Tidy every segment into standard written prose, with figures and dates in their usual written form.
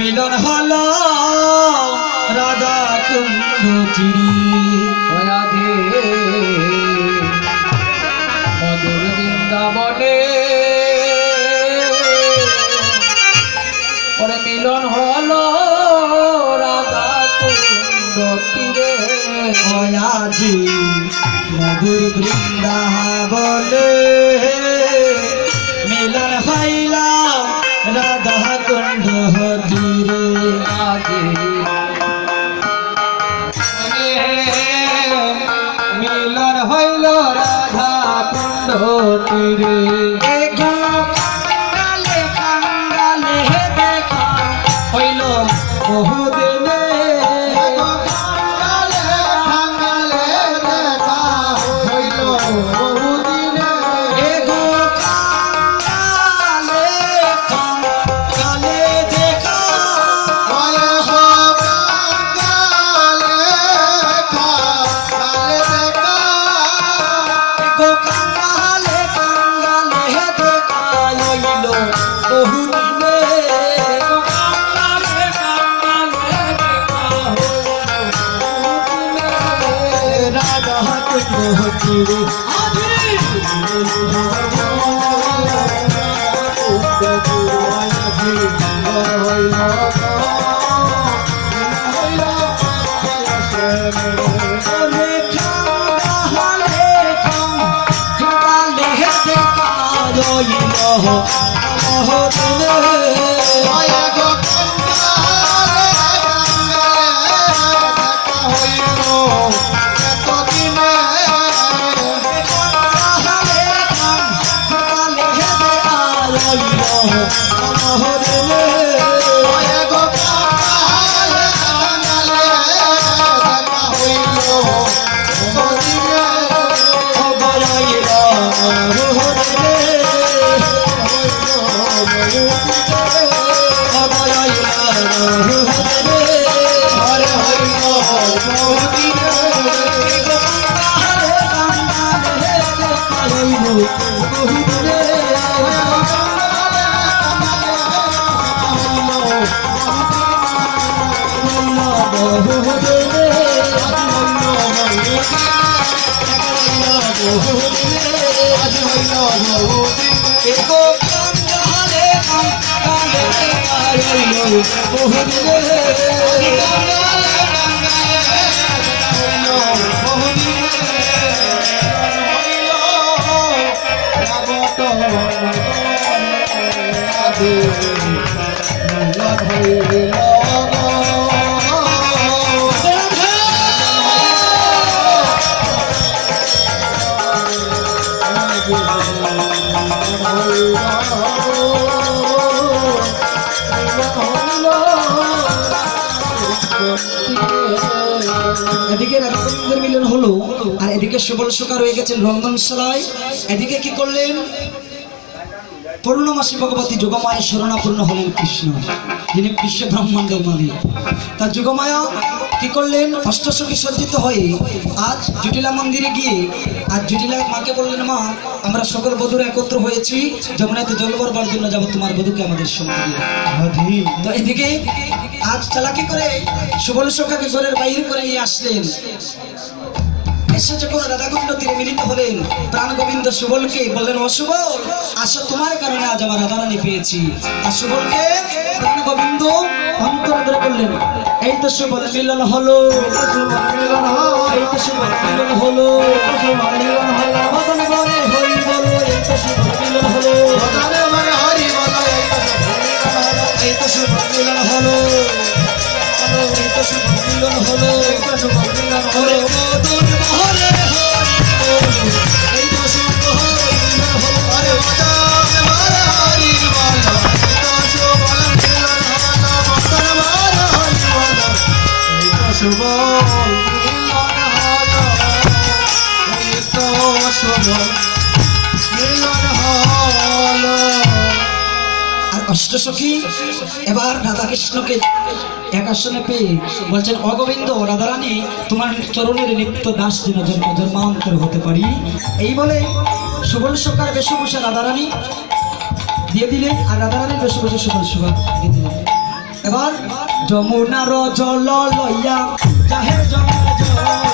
মিলন হলো রাধা কুণ্ড তীরে রাধে মধুর বৃন্দাবনে ওরে মিলন হলো রাধা কুণ্ড তীরে আজি মধুর বৃন্দাবনে মিলন হইলা রাধা কুণ্ড তীরে আজি মিলন হইল রাধা কুণ্ড তীরে এগো কাঙ্গালে কাঙ্গালে দেখা হইল বহুদিনে এগো কাঙ্গালে কাঙ্গালে দেখা এগো কাঙ্গালে কাঙ্গালে দেখা হইল বহুদিনে রাধা কুণ্ড তীরে এদিকে রাধাকুণ্ডের মিলন হলো আর এদিকে সুবল সুখা রয়ে গেছেন রঙ্গনশালায়। এদিকে কি করলেন? পূর্ণমাসী ভগবতী যোগমায়া শরণাপূর্ণ হলেন কৃষ্ণ, যিনি বিশ্ব ব্রহ্মাণ্ডের মালিক। তার যোগমায়া কি করলেন? অষ্টসখী সজ্জিত হয়ে আজ জটিলা মন্দিরে গিয়ে আজ জটিলা মাকে বললেন, মা আমরা সকল বধূরা একত্র হয়েছি, যমুনাতে জল ভরবার জন্য যাবো, তোমার বধূকে আমাদের সঙ্গে দিয়ে। তো এদিকে আজ চালাকি করে সুবল সুখাকে ঘরের বাইরে করে নিয়ে আসলেন। এসে যখন রাধাকুণ্ড তীরে মিলিত হলেন, প্রাণ গোবিন্দ সুবলকে বললেন, ও সুবল আসো, তোমার কারণে আজ আমার রাধারানী পেয়েছি। আর সুবলকে প্রাণ গোবিন্দ অন্তর ধরে বললেন, এই তো সুবল মিলন হলো, এই তো সুবল মিলন হলো, মদন বলে হরি বলো, এই তো সুবল মিলন হলো, এই তো সুবল মিলন হলো, এই তো সুবল মিলন হলো, হরে মদন বলে হরি বলো, এই তো সুবল মিলন হলো, হরে মদন বলে হরি বলো, এই তো সুবল মিলন হলো, মদন বলে হরি বলো, এই তো সুবল মিলন হলো, এই তো সুবল মিলন হলো। আর অষ্টসখী এবার রাধাকৃষ্ণকে এক আসনে পেয়ে বলছেন, অগোবিন্দ রাধারানী তোমার চরণের নিত্য দাস যেন জন্ম জন্মান্তর হতে পারি। এই বলে সুবল সুখার বেশভূষা রাধারানী দিয়ে দিলেন, আর রাধারানীর বেশভূষা সুবল সুখা দিয়ে দিলেন। এবার যমুনার জল লইয়া যাহে জলে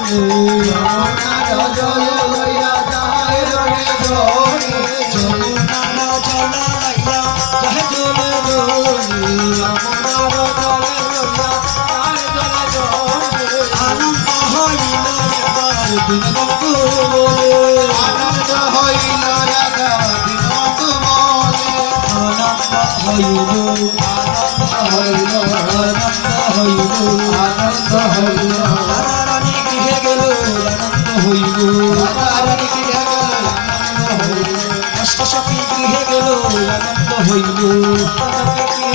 যমুনার জল লইয়া যায় জলে জলে। যমুনার জল লইয়া যাহে জলে যমুনার জলে লইয়া যায় জলে জলে। আনন্দ হইল এবার দীনবন্ধু বলে আনন্দ হইল রাধা দীনবন্ধু বলে। আনন্দ হইল হইল আনন্দ হইল আনন্দ হইল। রাধা রানী গৃহে গেল আনন্দ হইল রাধারানী গৃহে গেল আনন্দ হইল। অষ্টসখী গৃহে গেল আনন্দ হইল রাধারানী